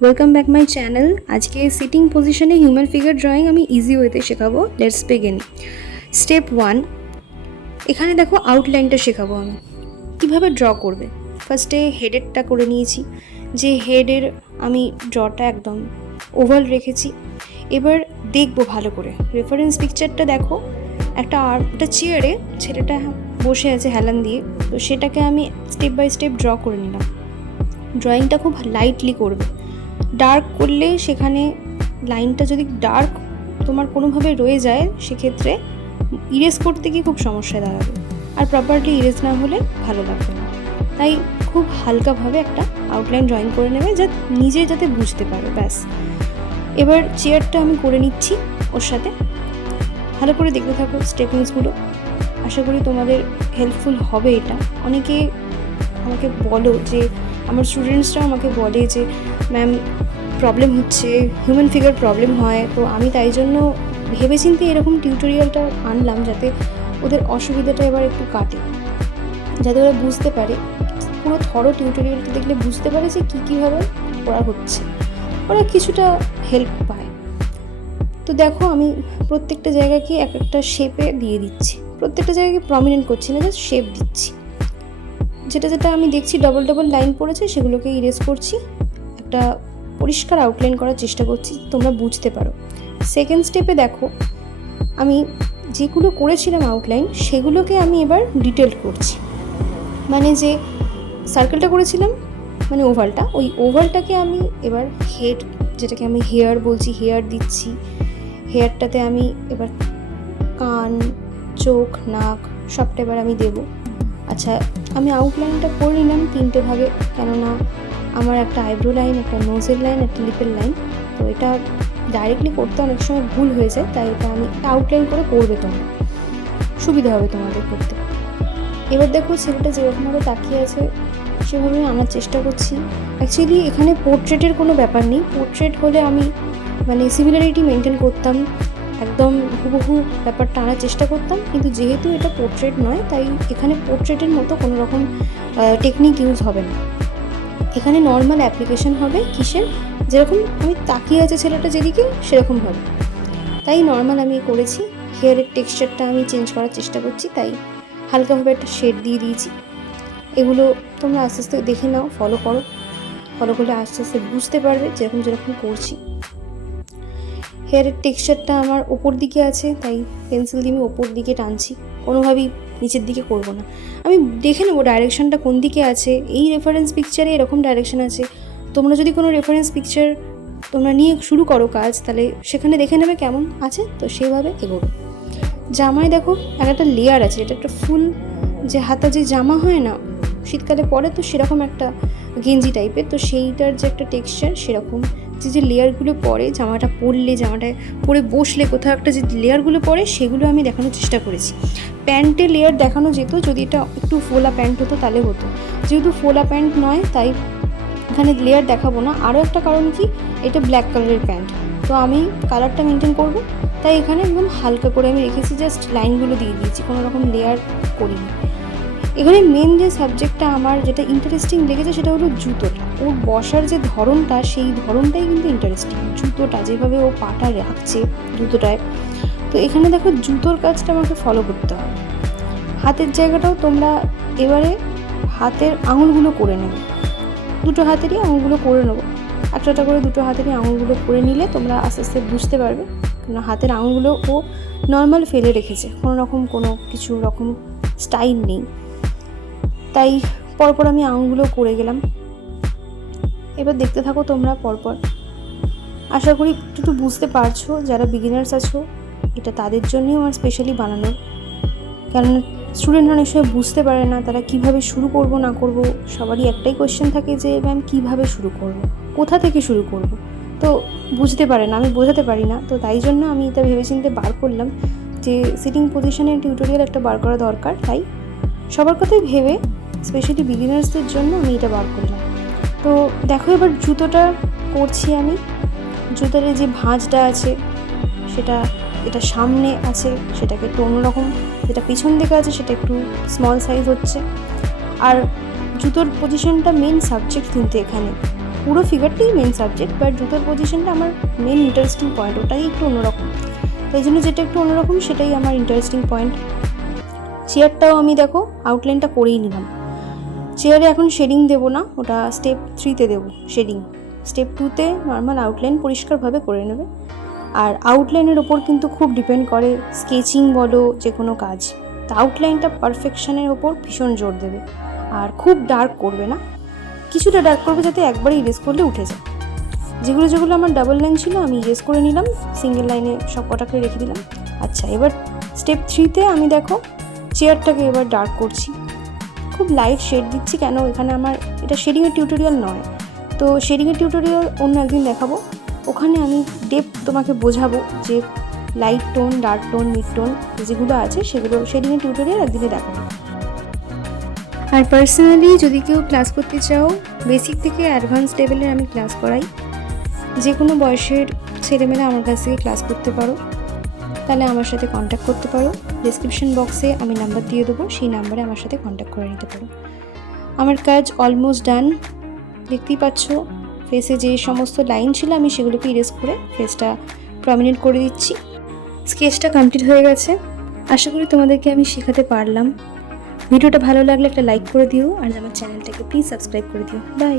Welcome back my channel. আজকে sitting পজিশনে human figure drawing আমি ইজি ওয়েতে শেখাবো। Let's begin. স্টেপ 1, এখানে দেখো আউটলাইনটা শেখাবো আমি কীভাবে ড্র করবে। ফার্স্টে হেডেরটা করে নিয়েছি, যে হেডের আমি ড্রটা একদম ওভাল রেখেছি। এবার দেখবো ভালো করে রেফারেন্স পিকচারটা দেখো, একটা চেয়ারে ছেলেটা বসে আছে হেলান দিয়ে, তো সেটাকে আমি স্টেপ বাই স্টেপ ড্র করে নিলাম। ড্রয়িংটা খুব লাইটলি করবে, ডার্ক করলে সেখানে লাইনটা যদি ডার্ক তোমার কোনোভাবে রয়ে যায় সেক্ষেত্রে ইরেজ করতে গিয়ে খুব সমস্যা দাঁড়াবে, আর প্রপারলি ইরেজ না হলে ভালো লাগবে না। তাই খুব হালকাভাবে একটা আউটলাইন ড্রয়িং করে নেবে, নিজে যাতে বুঝতে পারো, ব্যাস। এবার চেয়ারটা আমি করে নিচ্ছি ওর সাথে। ভালো করে দেখতে থাকো স্টেপিংসগুলো, আশা করি তোমাদের হেল্পফুল হবে এটা। অনেকে আমাকে বলো যে, আমার স্টুডেন্টসরা আমাকে বলে যে ম্যাম প্রবলেম হচ্ছে, হিউম্যান ফিগার প্রবলেম হয়, তো আমি তাই জন্য ভেবেচিন্তে এরকম টিউটোরিয়ালটা আনলাম যাতে ওদের অসুবিধাটা এবার একটু কাটে, যাতে ওরা বুঝতে পারে, পুরো থরো টিউটোরিয়ালটা দেখলে বুঝতে পারে যে কীভাবে করা হচ্ছে, ওরা কিছুটা হেল্প পায়। তো দেখো আমি প্রত্যেকটা জায়গাকে এক একটা শেপে দিয়ে দিচ্ছি, প্রত্যেকটা জায়গাকে প্রমিনেন্ট করছি না, জাস্ট শেপ দিচ্ছি। যেটা আমি দেখছি ডবল লাইন পড়েছে সেগুলোকে ইরেজ করছি, একটা পরিষ্কার আউটলাইন করার চেষ্টা করছি, তোমরা বুঝতে পারো। সেকেন্ড স্টেপে দেখো আমি যেগুলো করেছিলাম আউটলাইন সেগুলোকে আমি এবার ডিটেল করছি। মানে যে সার্কেলটা করেছিলাম, মানে ওভালটা, ওই ওভালটাকে আমি এবার হেড, যেটাকে আমি হেয়ার বলছি, হেয়ার দিচ্ছি। হেয়ারটাতে আমি এবার কান, চোখ, নাক সবটা এবার আমি দেবো। আচ্ছা, আমি আউটলাইনটা করে নিলাম 3টে ভাগে, কেননা আমার একটা আইব্রো লাইন, একটা নোজের লাইন, একটা লিপের লাইন, তো এটা ডাইরেক্টলি করতে অনেক সময় ভুল হয়ে যায়, তাই এটা আমি আউটলাইন করে করবে, তোমরা সুবিধা হবে তোমাদের করতে। এবার দেখো ছেলেটা যেরকমভাবে তাকিয়ে আছে সেভাবে আনার চেষ্টা করছি। অ্যাকচুয়ালি এখানে পোর্ট্রেটের কোনো ব্যাপার নেই, পোর্ট্রেট হলে আমি মানে সিমিলারিটি মেনটেন করতাম, একদম হুবহু ব্যাপারটা আনার চেষ্টা করতাম, কিন্তু যেহেতু এটা পোর্ট্রেট নয় তাই এখানে পোর্ট্রেটের মতো কোনো রকম টেকনিক ইউজ হবে না। এখানে নর্মাল অ্যাপ্লিকেশন হবে কিসের, যেরকম আমি তাকিয়ে আছে ছেলেটা যেদিকে সেরকম হবে, তাই নর্মাল আমি করেছি। হেয়ারের টেক্সচারটা আমি চেঞ্জ করার চেষ্টা করছি, তাই হালকাভাবে একটা শেড দিয়ে দিয়েছি। এগুলো তোমরা আস্তে আস্তে দেখে নাও, ফলো করলে আস্তে আস্তে বুঝতে পারবে যেরকম করছি। হেয়ারের টেক্সচারটা আমার ওপর দিকে আছে, তাই পেন্সিল দিয়ে আমি ওপর দিকে টানছি, কোনোভাবেই নিচের দিকে করব না। আমি দেখে নেবো ডাইরেকশানটা কোন দিকে আছে। এই রেফারেন্স পিকচারে এরকম ডাইরেকশান আছে, তোমরা যদি কোনো রেফারেন্স পিকচার তোমরা নিয়ে শুরু করো কাজ, তাহলে সেখানে দেখে নেবে কেমন আছে, তো সেইভাবে এগোবে। জামায় দেখো একটা লেয়ার আছে, এটা একটা ফুল যে হাতা যে জামা হয় না শীতকালে পরে, তো সেরকম একটা গেঞ্জি টাইপের, তো সেইটার যে একটা টেক্সচার সেরকম যে লেয়ারগুলো পরে, জামাটা পরে বসলে কোথাও একটা যে লেয়ারগুলো পরে সেগুলো আমি দেখানোর চেষ্টা করেছি। প্যান্টে লেয়ার দেখানো যেত, যদি এটা একটু ফোলা প্যান্ট হতো তাহলে হতো, যেহেতু ফোলা প্যান্ট নয় তাই এখানে লেয়ার দেখাবো না। আরও একটা কারণ কি, এটা ব্ল্যাক কালারের প্যান্ট, তো আমি কালারটা মেনটেন করবো, তাই এখানে একদম হালকা করে আমি রেখেছি, জাস্ট লাইনগুলো দিয়ে দিয়েছি, কোনো রকম লেয়ার করিনি। এখানে মেন যে সাবজেক্টটা আমার যেটা ইন্টারেস্টিং লেগেছে সেটা হলো জুতোটা, ওর বসার যে ধরনটা সেই ধরনটাই কিন্তু ইন্টারেস্টিং, জুতোটা যেভাবে ও পাটা রাখছে জুতোটায়। তো এখানে দেখো জুতোর কাজটা আমাকে ফলো করতে হবে। হাতের জায়গাটাও তোমরা এবারে হাতের আঙুলগুলো করে নেবে, দুটো হাতেরই আঙুলগুলো করে নেবো, একটা করে দুটো হাতেরই আঙুলগুলো করে নিলে তোমরা আস্তে আস্তে বুঝতে পারবে। কারণ হাতের আঙুলগুলো ও নর্মাল ফেলে রেখেছে, কোনো কিছু রকম স্টাইল নেই, তাই পরপর আমি আঙুলগুলো করে গেলাম। এবার দেখতে থাকো তোমরা পরপর, আশা করি একটু বুঝতে পারছো। যারা বিগিনার্স আছো এটা তাদের জন্যই আমার স্পেশালি বানানো, কারণ স্টুডেন্টরা অনেক সময় বুঝতে পারে না তারা কিভাবে শুরু করব না করব। সবারই একটাই কোয়েশ্চেন থাকে যে ম্যাম কীভাবে শুরু করব, কোথা থেকে শুরু করব, তো বুঝতে পারে না, আমি বোঝাতে পারি না। তো তাই জন্য আমি এটা ভেবেচিন্তে বার করলাম যে সিটিং পজিশনের টিউটোরিয়াল একটা বার করা দরকার, তাই সবার কথাই ভেবে স্পেশালি বিগিনার্সদের জন্য আমি এটা বার করলাম। তো দেখো এবার জুতোটা করছি আমি। জুতোর যে ভাঁজটা আছে সেটা, এটা সামনে আছে সেটাকে একটু অন্যরকম, যেটা পিছন দিকে আছে সেটা একটু স্মল সাইজ হচ্ছে। আর জুতোর পজিশনটা মেন সাবজেক্ট কিন্তু এখানে, পুরো ফিগারটাই মেন সাবজেক্ট, বাট জুতোর পজিশনটা আমার মেন ইন্টারেস্টিং পয়েন্ট, ওটাই একটু অন্যরকম। তাই জন্য যেটা একটু অন্যরকম সেটাই আমার ইন্টারেস্টিং পয়েন্ট। চেয়ারটাও আমি দেখো আউটলাইনটা করেই নিলাম। চেয়ারে এখন শেডিং দেবো না, ওটা স্টেপ 3-তে দেবো শেডিং। স্টেপ 2-তে নর্মাল আউটলাইন পরিষ্কারভাবে করে নেবে। আর আউটলাইনের ওপর কিন্তু খুব ডিপেন্ড করে স্কেচিং বলো যে কোনো কাজ। তো আউটলাইনটা পারফেকশনের ওপর ভীষণ জোর দেবে। আর খুব ডার্ক করবে না, কিছুটা ডার্ক করবে যাতে একবারে ইরেজ করলে উঠে যায়। যেগুলো যেগুলো আমার ডাবল লাইন ছিল আমি ইরেজ করে নিলাম, সিঙ্গেল লাইনে সব কটাকে রেখে দিলাম। আচ্ছা, এবার স্টেপ 3-তে আমি দেখো চেয়ারটাকে এবার ডার্ক করছি, খুব লাইট শেড দিচ্ছি। কেন, এখানে আমার এটা শেডিংয়ের টিউটোরিয়াল নয়, তো শেডিংয়ের টিউটোরিয়াল অন্য একদিন দেখাবো। ওখানে আমি ডেপথ তোমাকে বোঝাবো যে light tone, dark tone, mid tone যেগুলো আছে সেগুলো শেডিংয়ের টিউটোরিয়াল একদিনে দেখাবো। আর পার্সোনালি যদি কেউ ক্লাস করতে চাও, বেসিক থেকে অ্যাডভান্স লেভেলের আমি ক্লাস করাই। যে কোনো বয়সের ছেলেমেয়েরা আমার কাছ থেকে ক্লাস করতে পারো, তাহলে আমার সাথে কন্ট্যাক্ট করতে পারো। ডেসক্রিপশন বক্সে আমি নাম্বার দিয়ে দেবো, সেই নাম্বারে আমার সাথে কন্ট্যাক্ট করে নিতে পারো। আমার কাজ অলমোস্ট ডান, দেখতেই পাচ্ছ। ফেসে যে সমস্ত লাইন ছিল আমি সেগুলোকে ইরেজ করে ফেসটা প্রমিনেন্ট করে দিচ্ছি। স্কেচটা কমপ্লিট হয়ে গেছে। আশা করি তোমাদেরকে আমি শেখাতে পারলাম। ভিডিওটা ভালো লাগলে একটা লাইক করে দিও, আর আমার চ্যানেলটাকে প্লিজ সাবস্ক্রাইব করে দিও। বাই।